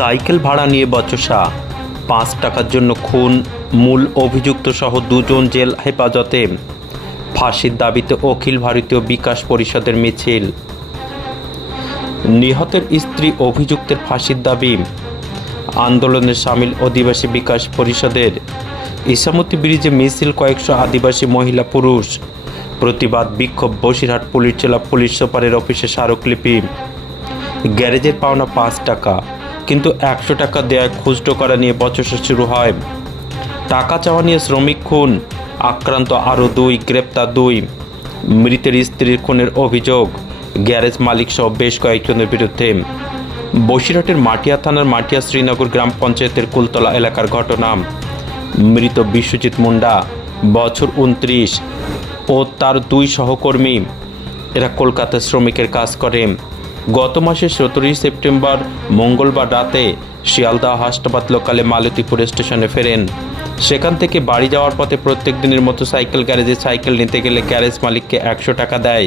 Cycle ভাড়া নিয়ে বচসা। পাঁচ টাকার জন্য খুন, মূল অভিযুক্ত সহ দুজন জেল হেফাজতে। ফাঁসির দাবিতে অখিল ভারতীয় বিকাশ পরিষদের মিছিল। নিহতের স্ত্রী অভিযুক্তের ফাঁসির দাবি। আন্দোলনে সামিল আদিবাসী বিকাশ পরিষদের। ইসামতি ব্রিজে মিছিল কয়েকশো আদিবাসী মহিলা পুরুষ। প্রতিবাদ বিক্ষোভ বসিরহাট পুলিশ জেলা পুলিশ সুপারের অফিসে স্মারকলিপি। গ্যারেজের পাওনা পাঁচ টাকা। কিন্তু একশো টাকা দেয় খুচরো করা নিয়ে বচসা শুরু হয়। টাকা চাওয়া নিয়ে শ্রমিক খুন, আক্রান্ত আরও দুই, গ্রেপ্তার দুই। মৃতের স্ত্রীর খুনের অভিযোগ, গ্যারেজ মালিক সহ বেশ কয়েকজনের বিরুদ্ধে। বসিরহাটের মাটিয়া থানার মাটিয়া শ্রীনগর গ্রাম পঞ্চায়েতের কুলতলা এলাকার ঘটনা। মৃত বিশ্বজিৎ মুন্ডা, বছর উনত্রিশ ও তার দুই সহকর্মী। এরা কলকাতায় শ্রমিকের কাজ করে। গত মাসের সতেরোই সেপ্টেম্বর, মঙ্গলবার রাতে শিয়ালদা হাসপাতাল লোকালে মালতীপুর স্টেশনে ফেরেন। সেখান থেকে বাড়ি যাওয়ার পথে প্রত্যেক দিনের মতো সাইকেল গ্যারেজে সাইকেল নিতে গেলে গ্যারেজ মালিককে একশো টাকা দেয়।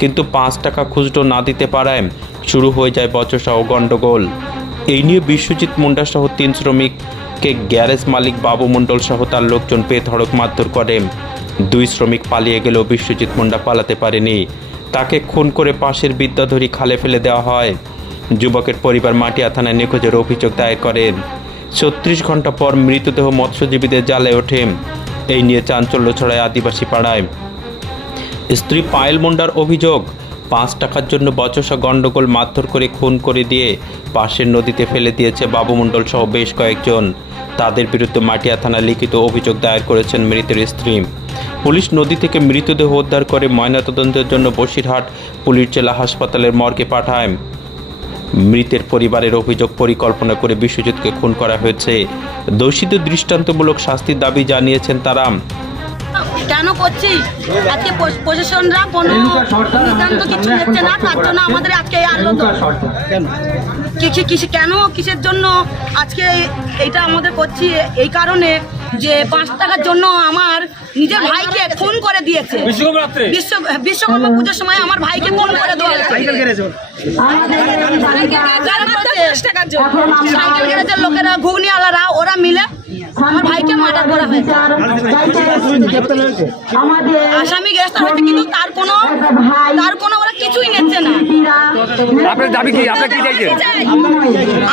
কিন্তু পাঁচ টাকা খুচরো না দিতে পারায় শুরু হয়ে যায় বচসা ও গণ্ডগোল এই নিয়ে বিশ্বজিৎ মুন্ডা সহ তিন শ্রমিককে গ্যারেজ মালিক বাবু মণ্ডল সহ তার লোকজন বেধড়ক মারধর করে। দুই শ্রমিক পালিয়ে গেলেও বিশ্বজিৎ মুন্ডা পালাতে পারেনি। তাকে খুন করে পাশের বিদ্যাধরী খালে ফেলে দেওয়া হয়। যুবকের পরিবার মাটিয়া থানায় নিখোঁজের অভিযোগ দায়ের করেন ছত্রিশ ঘণ্টা পর মৃতদেহ মৎস্যজীবীদের জালে ওঠে। এই নিয়ে চাঞ্চল্য ছড়ায় আদিবাসী পাড়ায়। স্ত্রী পায়েল মুন্ডার অভিযোগ, পাঁচ টাকার জন্য বচসা গণ্ডগোল মারধর করে খুন করে দিয়ে পাশের নদীতে ফেলে দিয়েছে বাবু মণ্ডল সহ বেশ কয়েকজন। তাদের বিরুদ্ধে মাটিয়া থানায় লিখিত অভিযোগ দায়ের করেছেন মৃতের স্ত্রী। পুলিশ নদী থেকে মৃতদেহ উদ্ধার করে ময়নাতদন্তের জন্য বসিরহাট পুলিশ জেলা হাসপাতালের মর্গে পাঠায়। মৃতের পরিবারের অভিযোগ পরিকল্পনা করে বিশ্বজিৎকে খুন করা হয়েছে। দোষীদের দৃষ্টান্তমূলক শাস্তির দাবি জানিয়েছেন তারা। কেন করছি আজকে প্রশাসনরা কোনো নিতান্ত কিছু নিচ্ছে না তার জন্য আমাদের আজকে এই আন্দোলন কিছু কিছু কেন? কিসের জন্য আজকে এইটা আমাদের করছি? এই কারণে যে পাঁচ টাকার জন্য আমার নিজের ভাইকে খুন করে দিয়েছে। বিশ্ব বিশ্বকর্মা পুজোর সময় আমার ভাইকে খুন করে দেওয়া হয়েছে। সাইকেল গ্যারেজের লোকেরা ঘুগনি আলারা ওরা মিলে আমার ভাইকে মার্ডার করা হয়েছে। আসামি গ্রেফতার হয়েছে কিন্তু তার কোনো তার কোনো ওরা কিছুই নিচ্ছে না। আপনার দাবি কি? আপনার কি চাইছেন?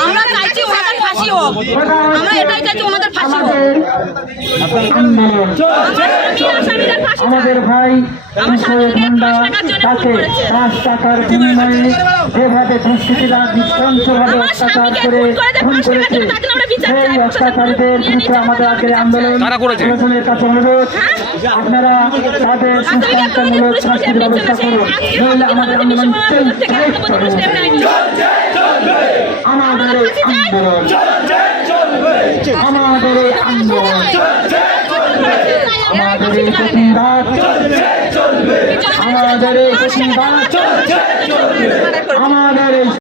আমরা চাইছি ওনাদের ফাঁসি হোক। আমরা এটাই চাইছি ওনাদের ফাঁসি হোক। আমাদের ভাই মুন্ডা জন্য তাকে পাঁচ টাকার বিনিময়ে যেভাবে দুষ্কৃতীরা নৃশংসভাবে অত্যাচার করে খুন করেছে, সেই। অত্যাচারীদের বিরুদ্ধে আমাদের আজকের আন্দোলন? প্রশাসনের কাছে অনুরোধ আপনারা তাদের সুস্থান্তমূলক শাস্তির ব্যবস্থা করুন নইলে আমাদের আন্দোলন আমাদের আন্দোলন আমাদের এই আন্দোলন। আমাদের এই প্রতিবাদ আমাদের এই প্রতিবাদ আমাদের এই